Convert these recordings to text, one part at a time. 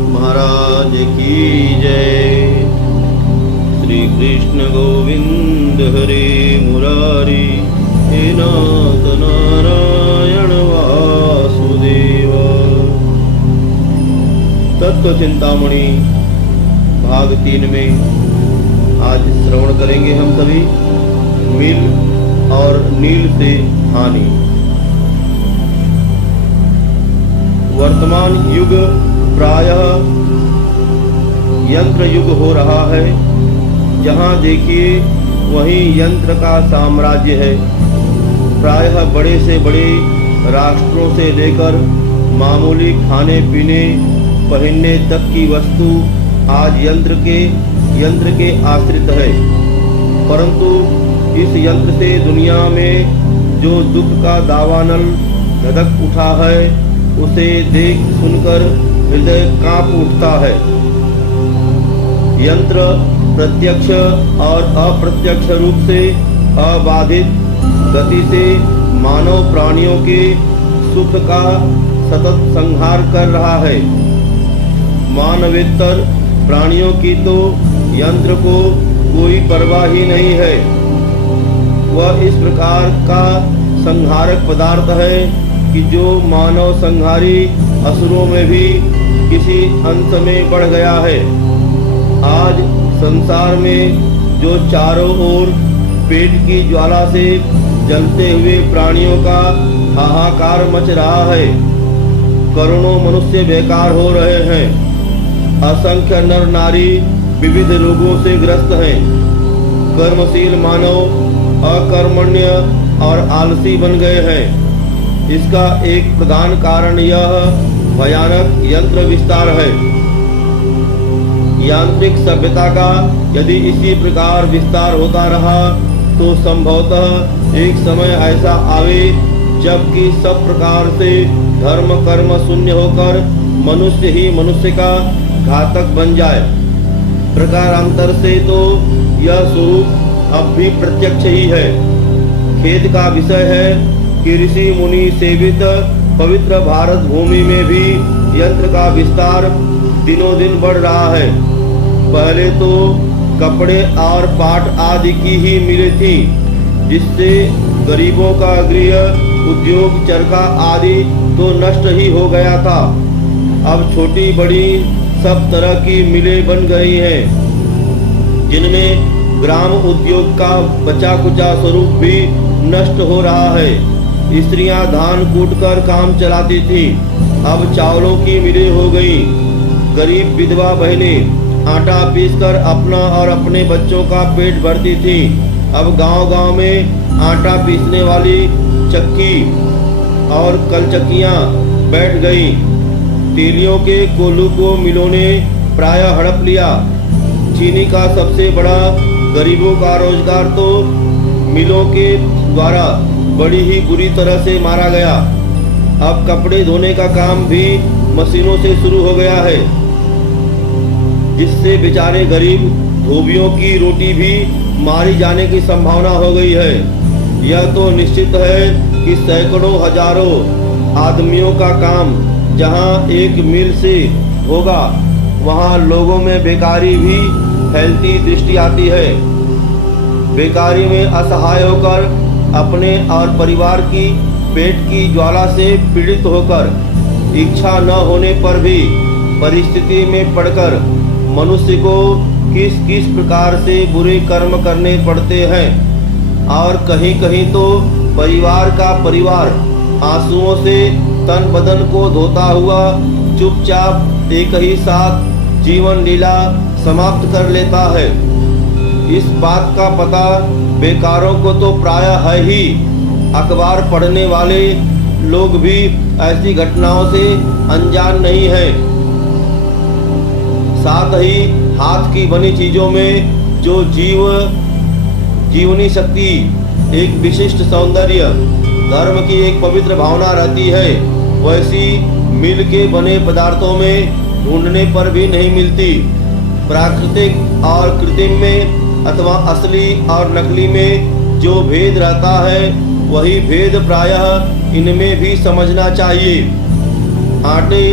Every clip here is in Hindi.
महाराज की जय। श्री कृष्ण गोविंद हरे मुरारी, हे नाथ नारायण वासुदेव। तत्व चिंतामणि भाग 3 में आज श्रवण करेंगे हम सभी मिल और नील से हानि। वर्तमान युग प्रायः यंत्र युग हो रहा है। जहाँ देखिए वहीं यंत्र का साम्राज्य है। प्रायः बड़े से बड़े राष्ट्रों से लेकर मामूली खाने पीने पहनने तक की वस्तु आज यंत्र के आश्रित है। परंतु इस यंत्र से दुनिया में जो दुख का दावानल धधक उठा है, उसे देख सुनकर हृदय कांप उठता है। यंत्र प्रत्यक्ष और अप्रत्यक्ष रूप से अबाधित गति से मानव प्राणियों के सुख का सतत संहार कर रहा है। मानवेतर प्राणियों की तो यंत्र को कोई परवाह ही नहीं है। वह इस प्रकार का संहारक पदार्थ है कि जो मानव संहारी असुरों में भी किसी अंश में बढ़ गया है। आज संसार में जो चारों ओर पेट की ज्वाला से जलते हुए प्राणियों का हाहाकार मच रहा है। करोड़ों मनुष्य बेकार हो रहे हैं। असंख्य नर नारी विविध रोगों से ग्रस्त हैं। कर्मशील मानव अकर्मण्य और आलसी बन गए हैं। इसका एक प्रधान कारण यह भयानक यंत्र विस्तार है। यांत्रिक सभ्यता का यदि इसी प्रकार विस्तार होता रहा तो संभवतः एक समय ऐसा आवे जबकि सब प्रकार से धर्म कर्म शून्य होकर मनुष्य ही मनुष्य का घातक बन जाए। प्रकारांतर से तो यह स्वरूप अब भी प्रत्यक्ष ही है। खेद का विषय है कि ऋषि मुनि सेवित पवित्र भारत भूमि में भी यंत्र का विस्तार दिनों दिन बढ़ रहा है। पहले तो कपड़े और पाट आदि की ही मिलें थी, जिससे गरीबों का गृह उद्योग चरखा आदि तो नष्ट ही हो गया था। अब छोटी बड़ी सब तरह की मिलें बन गई हैं, जिनमें ग्राम उद्योग का बचा कुचा स्वरूप भी नष्ट हो रहा है। स्त्रियां धान कूटकर काम चलाती थी, अब चावलों की मिलें हो गई। गरीब विधवा बहनें आटा पीसकर अपना और अपने बच्चों का पेट भरती थी, अब गांव-गांव में आटा पीसने वाली चक्की और कलचक्कियां बैठ गई। तेलियों के कोल्हू को मिलों ने प्रायः हड़प लिया। चीनी का सबसे बड़ा गरीबों का रोजगार तो मिलों के द्वारा बड़ी ही बुरी तरह से मारा गया। अब कपड़े धोने का काम भी मशीनों से शुरू हो गया है, जिससे बेचारे गरीब धोबियों की रोटी भी मारी जाने की संभावना हो गई है। यह तो निश्चित है कि सैकड़ों हजारों आदमियों का काम जहां एक मिल से होगा, वहां लोगों में बेकारी भी फैलती दृष्टि आती है। बेकारी में असहाय होकर अपने और परिवार की पेट की ज्वाला से पीड़ित होकर इच्छा न होने पर भी परिस्थिति में पड़कर मनुष्य को किस किस प्रकार से बुरे कर्म करने पड़ते हैं। और कहीं कहीं तो परिवार का परिवार आंसुओं से तन बदन को धोता हुआ चुपचाप एक ही साथ जीवन लीला समाप्त कर लेता है। इस बात का पता बेकारों को तो प्रायः है ही। अखबार पढ़ने वाले लोग भी ऐसी घटनाओं से अनजान नहीं है। साथ ही हाथ की बनी चीजों में जो जीवनी शक्ति, एक विशिष्ट सौंदर्य, धर्म की एक पवित्र भावना रहती है, वैसी मिल के बने पदार्थों में ढूंढने पर भी नहीं मिलती। प्राकृतिक और कृत्रिम में अथवा असली और नकली में जो भेद रहता है, वही भेद प्रायः इनमें भी समझना चाहिए। आटे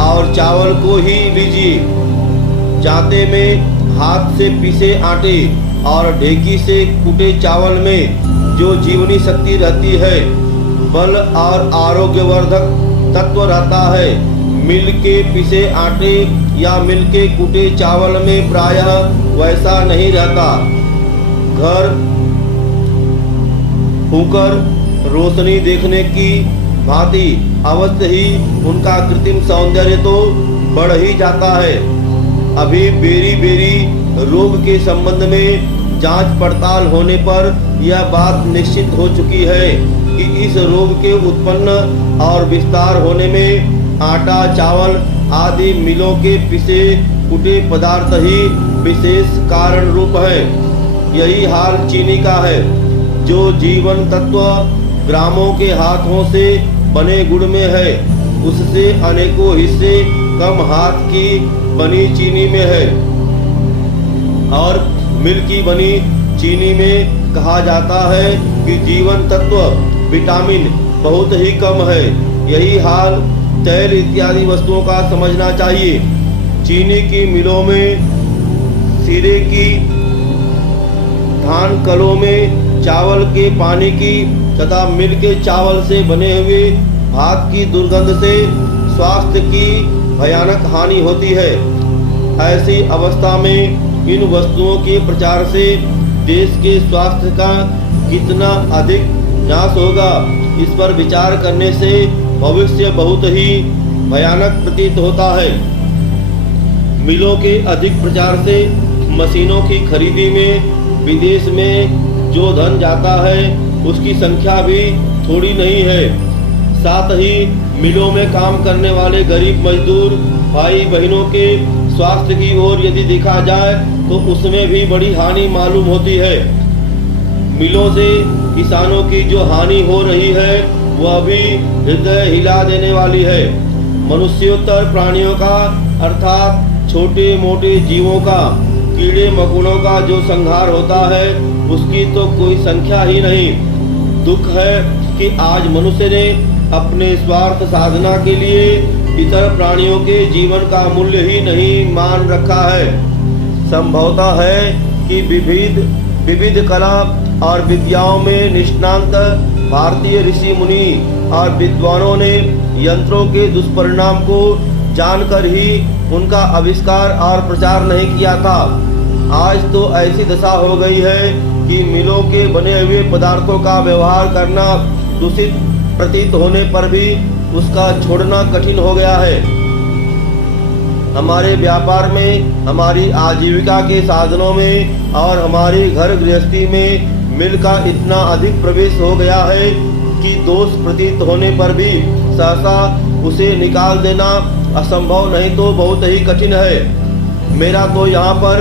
और चावल को ही लीजिए। जाते में हाथ से पीसे आटे और ढेकी से कूटे चावल में जो जीवनी शक्ति रहती है, बल और आरोग्यवर्धक तत्व रहता है, मिल के पिसे आटे या मिल के कूटे चावल में प्रायः वैसा नहीं रहता। घर फूंकर रोशनी देखने की भांति अवश्य ही उनका कृत्रिम सौंदर्य तो बढ़ ही जाता है। अभी बेरी बेरी रोग के संबंध में जांच पड़ताल होने पर यह बात निश्चित हो चुकी है कि इस रोग के उत्पन्न और विस्तार होने में आटा, चावल आदि मिलों के पिसे कुटे पदार्थ ही विशेष कारण रूप है। यही हाल चीनी का है, जो जीवन तत्व ग्रामों के हाथों से बने गुड़ में है, उससे अनेकों हिस्से कम हाथ की बनी चीनी में है। और मिल की बनी चीनी में कहा जाता है कि जीवन तत्व विटामिन बहुत ही कम है। यही हाल तेल इत्यादि वस्तुओं का समझना चाहिए। चीनी की मिलों में सिरे की, धान कलों में चावल के पानी की तथा मिल के चावल से बने हुए भात की दुर्गंध से स्वास्थ्य की भयानक हानि होती है। ऐसी अवस्था में इन वस्तुओं के प्रचार से देश के स्वास्थ्य का कितना अधिक नाश होगा, इस पर विचार करने से भविष्य बहुत ही भयानक प्रतीत होता है। मिलों के अधिक प्रचार से मशीनों की खरीदी में विदेश में जो धन जाता है उसकी संख्या भी थोड़ी नहीं है। साथ ही मिलों में काम करने वाले गरीब मजदूर भाई बहनों के स्वास्थ्य की ओर यदि देखा जाए तो उसमें भी बड़ी हानि मालूम होती है। मिलों से किसानों की जो हानि हो रही है वह भी हृदय हिला देने वाली है। मनुष्योत्तर प्राणियों का अर्थात छोटे मोटे जीवों का, कीड़े मकोड़ों का जो संहार होता है उसकी तो कोई संख्या ही नहीं। दुख है कि आज मनुष्य ने अपने स्वार्थ साधना के लिए इतर प्राणियों के जीवन का मूल्य ही नहीं मान रखा है। संभवतः है कि विविध कला और विद्याओं में निष्णांत भारतीय ऋषि मुनि और विद्वानों ने यंत्रों के दुष्परिणाम को जानकर ही उनका आविष्कार और प्रचार नहीं किया था। आज तो ऐसी दशा हो गई है कि मिलों के बने हुए पदार्थों का व्यवहार करना दूषित प्रतीत होने पर भी उसका छोड़ना कठिन हो गया है। हमारे व्यापार में, हमारी आजीविका के साधनों में और हमारी घर गृहस्थी में मिल का इतना अधिक प्रवेश हो गया है कि दोष प्रतीत होने पर भी सहसा उसे निकाल देना असंभव नहीं तो बहुत ही कठिन है। मेरा तो यहाँ पर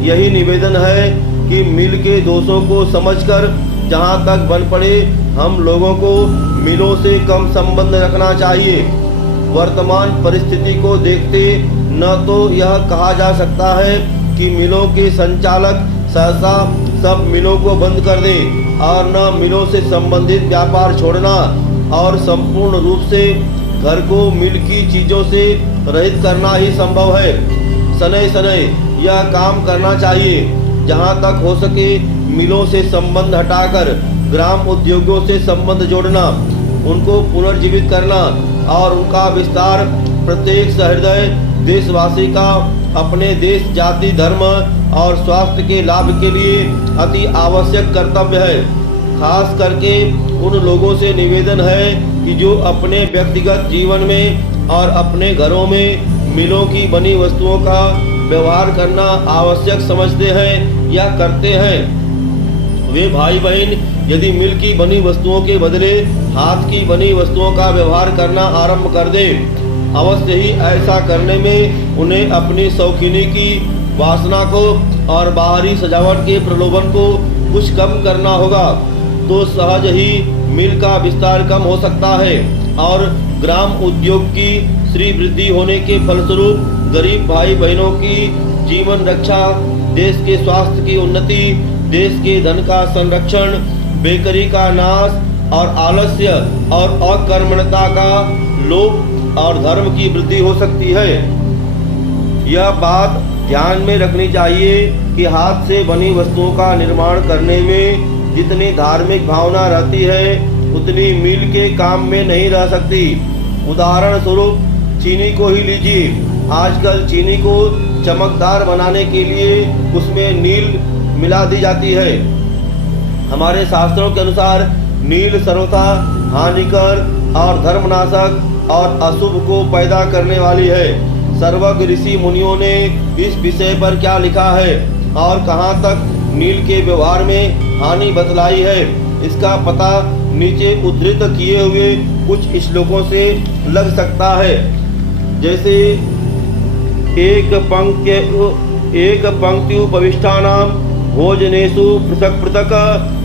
यही निवेदन है कि मिल के दोषों को समझकर जहाँ तक बन पड़े हम लोगों को मिलों से कम संबंध रखना चाहिए। वर्तमान परिस्थिति को देखते न तो यह कहा जा सकता है कि मिलों के संचालक सहसा सब मिलों को बंद कर दें और न मिलों से संबंधित व्यापार छोड़ना और संपूर्ण रूप से घर को मिल की चीजों से रहित करना ही संभव है। शनै शनै यह काम करना चाहिए। जहाँ तक हो सके मिलों से संबंध हटाकर ग्राम उद्योगों से संबंध जोड़ना, उनको पुनर्जीवित करना और उनका विस्तार प्रत्येक सहृदय देशवासी का अपने देश, जाति, धर्म और स्वास्थ्य के लाभ के लिए अति आवश्यक कर्तव्य है। खास करके उन लोगों से निवेदन है कि जो अपने व्यक्तिगत जीवन में और अपने घरों में मिलों की बनी वस्तुओं का व्यवहार करना आवश्यक समझते हैं या करते हैं, वे भाई बहन यदि मिल की बनी वस्तुओं के बदले हाथ की बनी वस्तुओं का व्यवहार करना आरंभ कर दें। अवश्य ही ऐसा करने में उन्हें अपनी शौकीनी की वासना को और बाहरी सजावट के प्रलोभन को कुछ कम करना होगा, तो सहज ही मिल का विस्तार कम हो सकता है और ग्राम उद्योग की श्री वृद्धि होने के फलस्वरूप गरीब भाई बहनों की जीवन रक्षा, देश के स्वास्थ्य की उन्नति, देश के धन का संरक्षण, बेकारी का नाश और आलस्य और अकर्मण्यता का लोभ और धर्म की वृद्धि हो सकती है। यह बात ध्यान में रखनी चाहिए कि हाथ से बनी वस्तुओं का निर्माण करने में जितनी धार्मिक भावना रहती है उतनी मील के काम में नहीं रह सकती। उदाहरण स्वरूप चीनी को ही लीजिए। आजकल चीनी को चमकदार बनाने के लिए उसमें नील मिला दी जाती है। हमारे शास्त्रों के अनुसार नील सर्वथा हानिकर और धर्मनाशक और अशुभ को पैदा करने वाली है। सर्वज्ञ ऋषि मुनियों ने इस विषय पर क्या लिखा है और कहाँ तक नील के व्यवहार में हानि बतलाई है, इसका पता नीचे उद्धृत किए हुए कुछ श्लोकों से लग सकता है। जैसे एक पंक्ति उपविष्टानाम भोजनेषु पृथक पृथक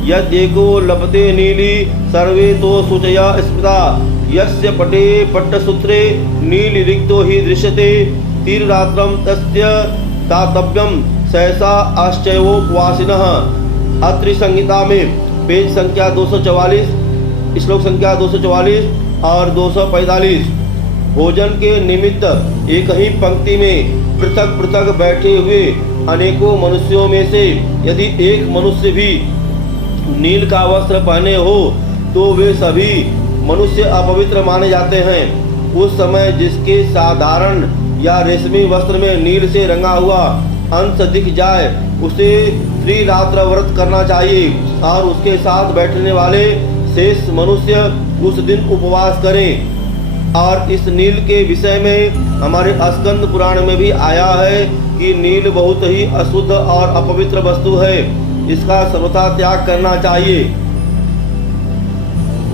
यद्एको लभते नीली सर्वे तो शुचया स्मृता यस्य पटे पट्टसूत्रे नील रिक्तो ही दृश्यते तीर्रात्रं तस्य तातव्यं सहसा आश्चर्योपवासिनः। अत्रि संहिता में पेज संख्या 244, श्लोक संख्या 244 और 245। भोजन के निमित्त एक ही पंक्ति में पृथक पृथक बैठे हुए अनेकों मनुष्यों में से यदि एक मनुष्य भी नील का वस्त्र पहने हो तो वे सभी मनुष्य अपवित्र माने जाते हैं। उस समय जिसके साधारण या रेशमी वस्त्र में नील से रंगा हुआ अंश दिख जाए उसे त्रिरात्र व्रत करना चाहिए और उसके साथ बैठने वाले शेष मनुष्य उस दिन उपवास करें। और इस नील के विषय में हमारे स्कंद पुराण में भी आया है कि नील बहुत ही अशुद्ध और अपवित्र वस्तु है, इसका सर्वथा त्याग करना चाहिए।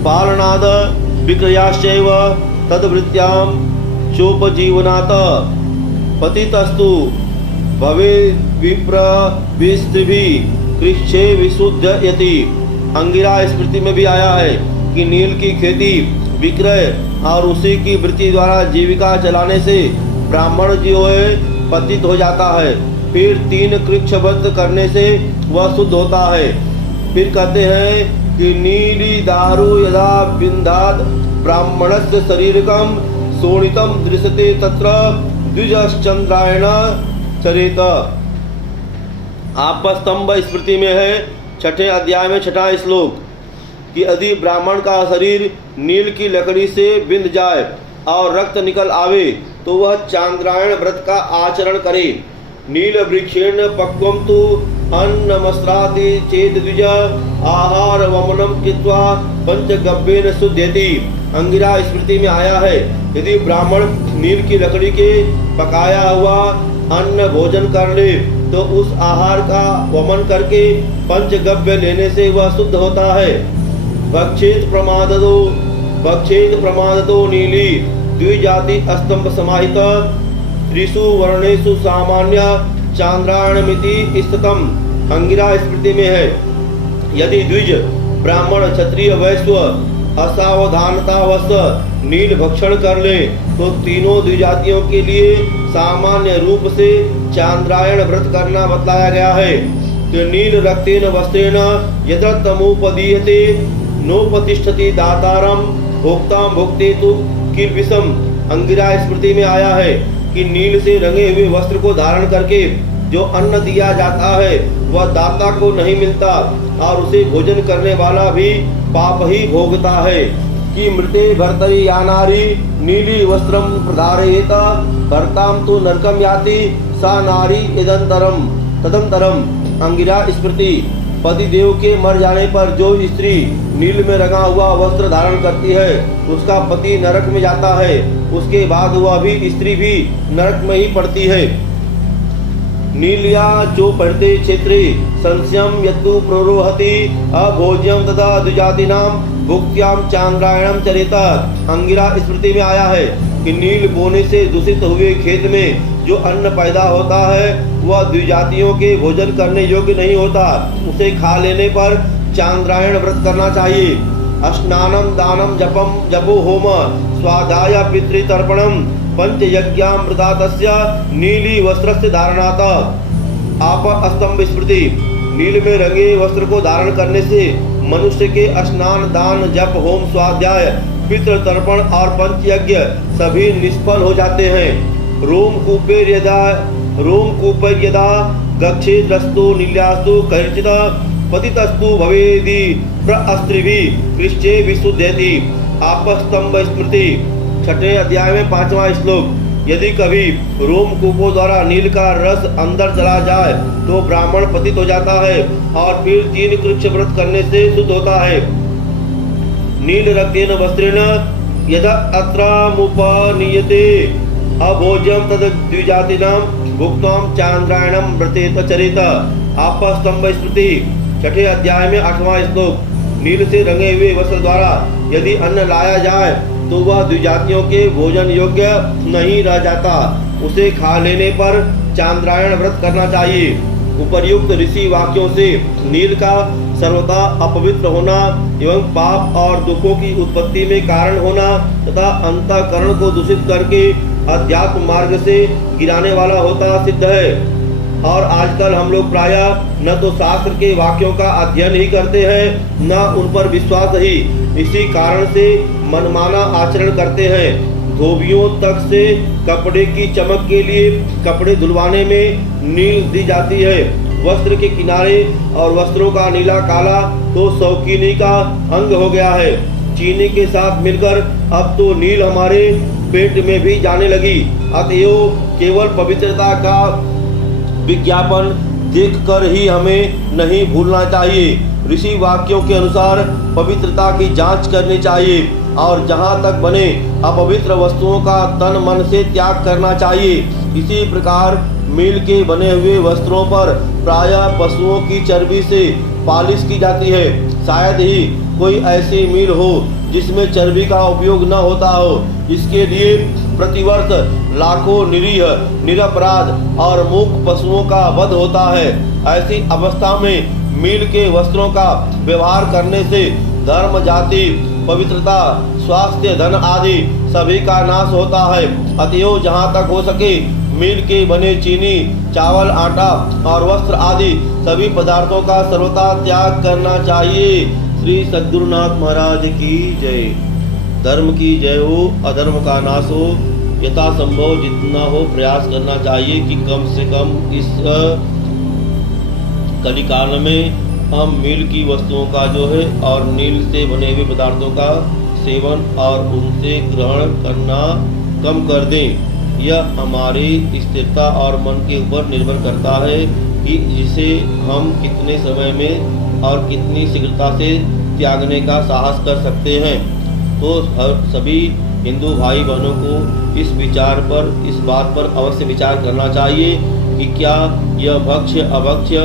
पालनाद विक्रयाश्चैव तद्वृत्त्यां चोपजीवनात् पतितस्तु भवे विप्र विस्त्रिभिः कृच्छे विशुद्धयति। अंगिरा स्मृति में भी आया है कि नील की खेती विक्रय और उसी की वृत्ति द्वारा जीविका चलाने से ब्राह्मण जो है पतित हो जाता है। फिर 3 कृच्छ व्रत करने से वह शुद्ध होता है। फिर कहते हैं कि नीली दारु यदा बिंदाद ब्राह्मणस्य शरीरकम शोणितम दृश्यते तत्र द्विजश्चंद्रायण चरेत। आपस्तंभ स्मृति में है 6ठे अध्याय में 6ठा श्लोक कि यदि ब्राह्मण का शरीर नील की लकड़ी से बिंद जाए और रक्त निकल आवे तो वह चांद्रायण व्रत का आचरण करे। नील वृक्षेण पक्वम तु अन्नमस्त्रादि चेत द्विज आहार वमनम कृत्वा पंचगव्येन शुद्धयति। अंगिरा स्मृति में आया है यदि ब्राह्मण नील की लकड़ी के पकाया हुआ अन्न भोजन कर ले तो उस आहार का वमन करके पंचगव्य लेने से वह शुद्ध होता है। भक्षेत प्रमादतो नीली द्विजाति स्तंभ समाहित त्रिषु वर्णेषु सामान्य चांद्रायणमिति स्थितम। अंगिरा स्मृति में है यदि द्विज ब्राह्मण क्षत्रिय वैश्य असावधानतावश नील भक्षण कर ले तो तीनों द्विजातियों के लिए सामान्य रूप से चांद्रायण व्रत करना बतलाया गया है। तो नील रक्तेन वस्त्रेण यदमुपदीयते नोपतिष्ठति दातारम भोक्ताम भोक्ते तु किल्बिषम। अंगिरा स्मृति में आया है कि नील से रंगे हुए वस्त्र को धारण करके जो अन्न दिया जाता है वह दाता को नहीं मिलता और उसे भोजन करने वाला भी पाप ही भोगता है। कि मृते भर्तरि या नारी नीली वस्त्रम प्रधारयेत भर्ताम तो नरकम याति सा नारी इदंतरम तदंतरम। अंगिरा स्मृति पति देव के मर जाने पर जो स्त्री नील में रंगा हुआ वस्त्र धारण करती है उसका पति नरक में जाता है, उसके बाद वह भी स्त्री भी नरक में ही पड़ती है। नीलिया जो पढ़ते क्षेत्रे संशयम यद्दु प्रोरोहति अभोज्यम तथा द्विजातिनाम भुक्त्याम चांद्रायणम चरेता। अंगिरा स्मृति में आया है कि नील बोने से दूषित हुए खेत में जो अन्न पैदा होता है वह द्विजातियों के भोजन करने योग्य नहीं होता, उसे खा लेने पर चांद्रायण व्रत करना चाहिए। स्नानम दानम जपम जपो होम स्वाध्याय पितृतर्पणम पंचयज्ञामृता तस्य नीली वस्त्रस्य धारणात्। आप स्तंभ स्मृति नील में रंगे वस्त्र को धारण करने से मनुष्य के स्नान, दान, जप, होम, स्वाध्याय, पितृ तर्पण और पंचयज्ञ सभी निष्फल हो जाते हैं। रोमकूपेर यदा गच्छेद्रस्तु नील्यास्तु कैर्चित् पतितस्तु भवेदि प्रअस्त्रिभिः कृष्ये विशुध्यति। आपस्तंभ स्मृति, 6वें अध्याय में 5वां श्लोक। यदि कभी रोमकूपों द्वारा नील का रस अंदर चला जाए तो ब्राह्मण पतित हो जाता है और फिर 3 कृच्छ व्रत करने से शुद्ध होता है। नील रक्तेन वस्त्रेण यदा अत्रामुपनीयते अभोज्यं तद द्विजातिनां भुक्त्वां चांद्रायणं व्रतेत चरेत। आपस्तंभ स्मृति, 6ठे अध्याय में 8वां श्लोक। नील से रंगे हुए वस्त्र द्वारा यदि अन्न लाया जाए तो वह द्विजातियों के भोजन योग्य नहीं रह जाता। उसे खा लेने पर चांद्रायण व्रत करना चाहिए। उपर्युक्त ऋषि वाक्यों से नील का सर्वथा अपवित्र होना एवं पाप और दुखों की उत्पत्ति में कारण होना तथा अंतःकरण को दूषित करके अध्यात्म मार्ग से गिराने वाला होता सिद्ध है। और आजकल हम लोग प्रायः न तो शास्त्र के वाक्यों का अध्ययन ही करते हैं न उन पर विश्वास ही। इसी कारण से मनमाना आचरण करते हैं। धोबियों तक से कपड़े की चमक के लिए कपड़े धुलवाने में नील दी जाती है। वस्त्र के किनारे और वस्त्रों का नीला काला तो शौकीनी का अंग हो गया है। चीनी के साथ मिलकर अब तो नील हमारे पेट में भी जाने लगी। अतएव केवल पवित्रता का विज्ञापन देखकर ही हमें नहीं भूलना चाहिए। ऋषि वाक्यों के अनुसार पवित्रता की जांच करनी चाहिए और जहां तक बने अपवित्र वस्तुओं का तन मन से त्याग करना चाहिए। इसी प्रकार मील के बने हुए वस्त्रों पर प्रायः पशुओं की चर्बी से पालिश की जाती है। शायद ही कोई ऐसी मील हो जिसमें चर्बी का उपयोग न होता हो। इसके लिए प्रतिवर्ष लाखों निरीह, निरपराध और मूक पशुओं का वध होता है। ऐसी अवस्था में मील के वस्त्रों का व्यवहार करने से धर्म, जाति, पवित्रता, स्वास्थ्य, धन आदि सभी का नाश होता है। अतएव जहाँ तक हो सके मील के बने चीनी, चावल, आटा और वस्त्र आदि सभी पदार्थों का सर्वथा त्याग करना चाहिए। श्री सद्गुरुनाथ महाराज की जय। धर्म की जय हो, अधर्म का नाश हो। यथासंभव जितना हो प्रयास करना चाहिए कि कम से कम इस कलिकाल में हम मील की वस्तुओं का जो है और नील से बने हुए पदार्थों का सेवन और उनसे ग्रहण करना कम कर दें। यह हमारी स्थिरता और मन के ऊपर निर्भर करता है कि जिसे हम कितने समय में और कितनी शीघ्रता से त्यागने का साहस कर सकते हैं। तो हर सभी हिंदू भाई बहनों को इस बात पर अवश्य विचार करना चाहिए कि क्या यह भक्ष्य अभक्ष्य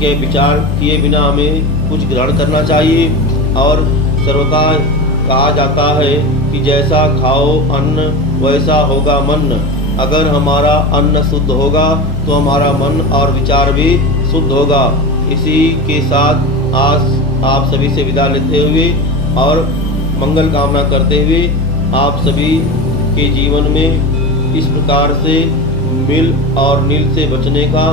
के विचार किए बिना हमें कुछ ग्रहण करना चाहिए। और सर्वथा कहा जाता है कि जैसा खाओ अन्न वैसा होगा मन। अगर हमारा अन्न शुद्ध होगा तो हमारा मन और विचार भी शुद्ध होगा। इसी के साथ आज आप सभी से विदा लेते हुए और मंगल कामना करते हुए आप सभी के जीवन में इस प्रकार से मिल और नील से बचने का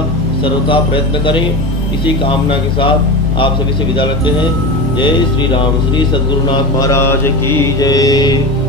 सर्वथा प्रयत्न करें। इसी कामना के साथ आप सभी से विदा लेते हैं। जय श्री राम। श्री सद्गुरुनाथ महाराज की जय।